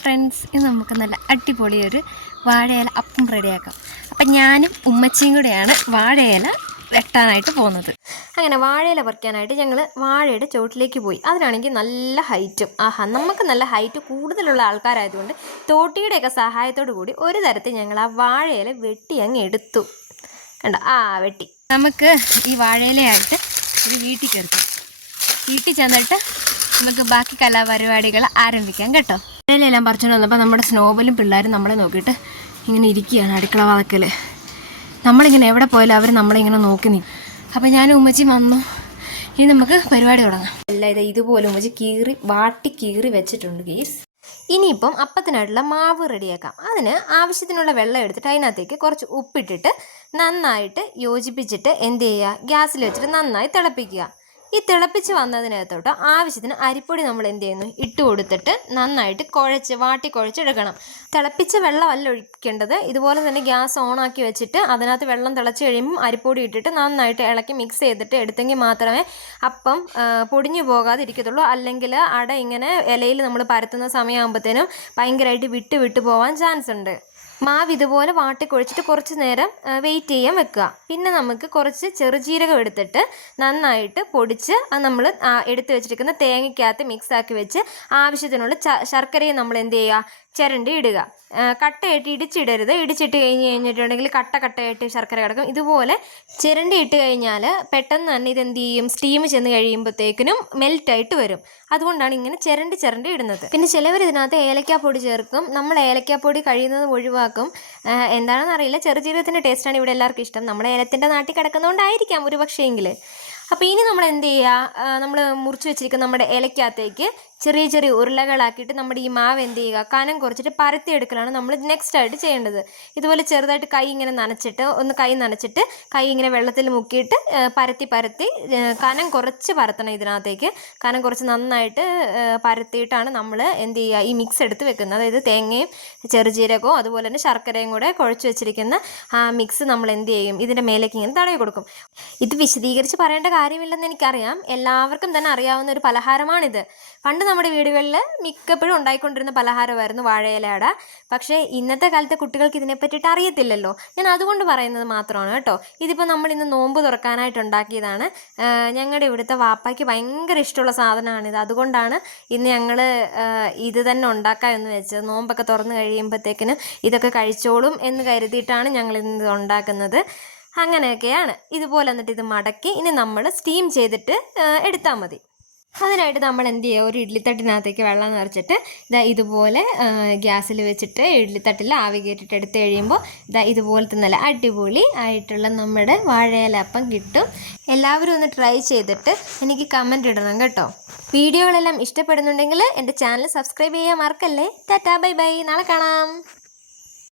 Friends, ഇന്ന് നമുക്ക് നല്ല അടിപൊളിയൊരു വാഴയില അപ്പം റെഡിയാക്കാം. അപ്പം ഞാനും ഉമ്മച്ചിയും കൂടെയാണ് വാഴയില വെട്ടാനായിട്ട് പോകുന്നത്. അങ്ങനെ വാഴയില പറിക്കാനായിട്ട് ഞങ്ങൾ വാഴയുടെ ചോട്ടിലേക്ക് പോയി. അതിനാണെങ്കിൽ നല്ല ഹൈറ്റും നമുക്ക് നല്ല ഹൈറ്റ് കൂടുതലുള്ള ആൾക്കാരായതുകൊണ്ട് തോട്ടിയുടെയൊക്കെ സഹായത്തോടു കൂടി ഒരു തരത്തിൽ ഞങ്ങൾ ആ വാഴയില വെട്ടി അങ്ങ് എടുത്തു. കണ്ടോ? വെട്ടി നമുക്ക് ഈ വാഴയിലയായിട്ട് ഒരു വീട്ടിൽ കയറിക്കാം. വീട്ടിൽ ചെന്നിട്ട് നമുക്ക് ബാക്കി കലാപരിപാടികൾ ആരംഭിക്കാം കേട്ടോ. ഇലയെല്ലാം പറിച്ചുകൊണ്ട് വന്നപ്പോൾ നമ്മുടെ സ്നോബലും പിള്ളേരും നമ്മളെ നോക്കിയിട്ട് ഇങ്ങനെ ഇരിക്കുകയാണ് അടുക്കള വാതിക്കൽ. നമ്മളിങ്ങനെ എവിടെ പോയാലും അവർ നമ്മളിങ്ങനെ നോക്കി നിൽക്കും. അപ്പോൾ ഞാനും ഉമ്മച്ചി വന്നു. ഇനി നമുക്ക് പരിപാടി തുടങ്ങാം. എല്ലാം ഇതുപോലെ ഉമ്മച്ചി വാട്ടി കീറി വെച്ചിട്ടുണ്ട് ഗീസ്. ഇനിയിപ്പം അപ്പത്തിനായിട്ടുള്ള മാവ് റെഡിയാക്കാം. അതിന് ആവശ്യത്തിനുള്ള വെള്ളം എടുത്തിട്ട് അതിനകത്തേക്ക് കുറച്ച് ഉപ്പിട്ടിട്ട് നന്നായിട്ട് യോജിപ്പിച്ചിട്ട് എന്ത് ചെയ്യുക, ഗ്യാസിൽ വെച്ചിട്ട് നന്നായി തിളപ്പിക്കുക. ഈ തിളപ്പിച്ച് വന്നതിനകത്തോട്ട് ആവശ്യത്തിന് അരിപ്പൊടി നമ്മൾ എന്ത് ചെയ്യുന്നു ഇട്ട് കൊടുത്തിട്ട് നന്നായിട്ട് വാട്ടി കുഴച്ചെടുക്കണം. തിളപ്പിച്ച വെള്ളമല്ല ഒഴിക്കേണ്ടത്. ഇതുപോലെ തന്നെ ഗ്യാസ് ഓണാക്കി വെച്ചിട്ട് അതിനകത്ത് വെള്ളം തിളച്ച് കഴിയുമ്പം അരിപ്പൊടി ഇട്ടിട്ട് നന്നായിട്ട് ഇളക്കി മിക്സ് ചെയ്തിട്ട് എടുത്തെങ്കിൽ മാത്രമേ അപ്പം പൊടിഞ്ഞു പോകാതിരിക്കത്തുള്ളൂ. അല്ലെങ്കിൽ അട ഇങ്ങനെ ഇലയിൽ നമ്മൾ പരത്തുന്ന സമയമാകുമ്പോഴത്തേനും ഭയങ്കരമായിട്ട് വിട്ട് പോകാൻ ചാൻസ് ഉണ്ട്. മാവ് ഇതുപോലെ വാട്ടിക്കുഴച്ചിട്ട് കുറച്ച് നേരം വെയിറ്റ് ചെയ്യാൻ വെക്കുക. പിന്നെ നമുക്ക് കുറച്ച് ചെറുജീരകം എടുത്തിട്ട് നന്നായിട്ട് പൊടിച്ച് അത് നമ്മൾ എടുത്ത് വെച്ചിരിക്കുന്ന തേങ്ങയ്ക്കകത്ത് മിക്സാക്കി വെച്ച് ആവശ്യത്തിനുള്ള ശർക്കരയും നമ്മൾ എന്ത് ചെയ്യുക, ചിരണ്ടി ഇടുക. കട്ടയായിട്ട് ഇടിച്ചിടരുത്. ഇടിച്ചിട്ട് കഴിഞ്ഞിട്ടുണ്ടെങ്കിൽ കട്ടയായിട്ട് ശർക്കര കിടക്കും. ഇതുപോലെ ചിരണ്ടി ഇട്ട് കഴിഞ്ഞാൽ പെട്ടെന്ന് തന്നെ ഇതെന്ത് ചെയ്യും, സ്റ്റീം ചെന്ന് കഴിയുമ്പോഴത്തേക്കിനും മെൽറ്റായിട്ട് വരും. അതുകൊണ്ടാണ് ഇങ്ങനെ ചിരണ്ടി ഇടുന്നത്. പിന്നെ ചിലവർ ഇതിനകത്ത് ഏലക്കാപ്പൊടി ചേർക്കും. നമ്മൾ ഏലക്കാപ്പൊടി കഴിയുന്നത് ഒഴിവാക്കും. എന്താണെന്ന് അറിയില്ല, ചെറുജീരകത്തിൻ്റെ ടേസ്റ്റാണ് ഇവിടെ എല്ലാവർക്കും ഇഷ്ടം. നമ്മുടെ ഏലത്തിൻ്റെ നാട്ടിൽ കിടക്കുന്നതുകൊണ്ടായിരിക്കാം ഒരു പക്ഷേങ്കിൽ. അപ്പോൾ ഇനി നമ്മൾ എന്ത് ചെയ്യുക, നമ്മൾ മുറിച്ച് വെച്ചിരിക്കുന്ന നമ്മുടെ ഇലക്കകത്തേക്ക് ചെറിയ ഉരുളകളാക്കിയിട്ട് നമ്മുടെ ഈ മാവ് എന്ത് ചെയ്യുക, കനം കുറച്ചിട്ട് പരത്തിയെടുക്കലാണ് നമ്മൾ നെക്സ്റ്റ് ആയിട്ട് ചെയ്യേണ്ടത്. ഇതുപോലെ ചെറുതായിട്ട് കൈ ഇങ്ങനെ നനച്ചിട്ട് കൈ ഇങ്ങനെ വെള്ളത്തിൽ മുക്കിയിട്ട് പരത്തി കനം കുറച്ച് പരത്തണം. ഇതിനകത്തേക്ക് കനം കുറച്ച് നന്നായിട്ട് പരത്തിയിട്ടാണ് നമ്മൾ എന്ത് ചെയ്യുക, ഈ മിക്സ് എടുത്ത് വെക്കുന്നത്. അതായത് തേങ്ങയും ചെറുജീരകവും അതുപോലെ തന്നെ ശർക്കരയും കൂടെ കുഴച്ച് വെച്ചിരിക്കുന്ന ആ മിക്സ് നമ്മൾ എന്ത് ചെയ്യും, ഇതിൻ്റെ മേലേക്ക് ഇങ്ങനെ തടവി കൊടുക്കും. ഇത് വിശദീകരിച്ച് പറയേണ്ട കാര്യമില്ലെന്ന് എനിക്കറിയാം. എല്ലാവർക്കും തന്നെ അറിയാവുന്ന ഒരു പലഹാരമാണിത്. പണ്ട് നമ്മുടെ വീടുകളിൽ മിക്കപ്പോഴും ഉണ്ടായിക്കൊണ്ടിരുന്ന പലഹാരമായിരുന്നു വാഴയിലട. പക്ഷേ ഇന്നത്തെ കാലത്തെ കുട്ടികൾക്ക് ഇതിനെപ്പറ്റിയിട്ട് അറിയത്തില്ലല്ലോ. ഞാൻ അതുകൊണ്ട് പറയുന്നത് മാത്രമാണ് കേട്ടോ. ഇതിപ്പോൾ നമ്മൾ ഇന്ന് നോമ്പ് തുറക്കാനായിട്ട് ഉണ്ടാക്കിയതാണ്. ഞങ്ങളുടെ ഇവിടുത്തെ വാപ്പയ്ക്ക് ഭയങ്കര ഇഷ്ടമുള്ള സാധനമാണിത്. അതുകൊണ്ടാണ് ഇന്ന് ഞങ്ങൾ ഇത് തന്നെ ഉണ്ടാക്കാമെന്ന് വെച്ചത്. നോമ്പൊക്കെ തുറന്ന് കഴിയുമ്പോഴത്തേക്കിനും ഇതൊക്കെ കഴിച്ചോളും എന്ന് കരുതിയിട്ടാണ് ഞങ്ങൾ ഇന്ന് ഇത് ഉണ്ടാക്കുന്നത്. അങ്ങനെയൊക്കെയാണ്. ഇതുപോലെ എന്നിട്ട് ഇത് മടക്കി ഇനി നമ്മൾ സ്റ്റീം ചെയ്തിട്ട് എടുത്താൽ മതി. അതിനായിട്ട് നമ്മൾ എന്ത് ചെയ്യുക, ഒരു ഇഡ്ഡലിത്തട്ടിനകത്തേക്ക് വെള്ളം നിറച്ചിട്ട് ഇതുപോലെ ഗ്യാസിൽ വെച്ചിട്ട് ഇഡ്ഡലിത്തട്ടിൽ ആവി കയറ്റിട്ട് എടുത്ത് കഴിയുമ്പോൾ ഇതുപോലത്തെ നല്ല അടിപൊളി ആയിട്ടുള്ള നമ്മുടെ വാഴയില അപ്പം കിട്ടും. എല്ലാവരും ഒന്ന് ട്രൈ ചെയ്തിട്ട് എനിക്ക് കമൻറ്റ് ഇടണം കേട്ടോ. വീഡിയോകളെല്ലാം ഇഷ്ടപ്പെടുന്നുണ്ടെങ്കിൽ എൻ്റെ ചാനൽ സബ്സ്ക്രൈബ് ചെയ്യാൻ മറക്കല്ലേ. ടാറ്റാ, ബൈ ബൈ, നാളെ കാണാം.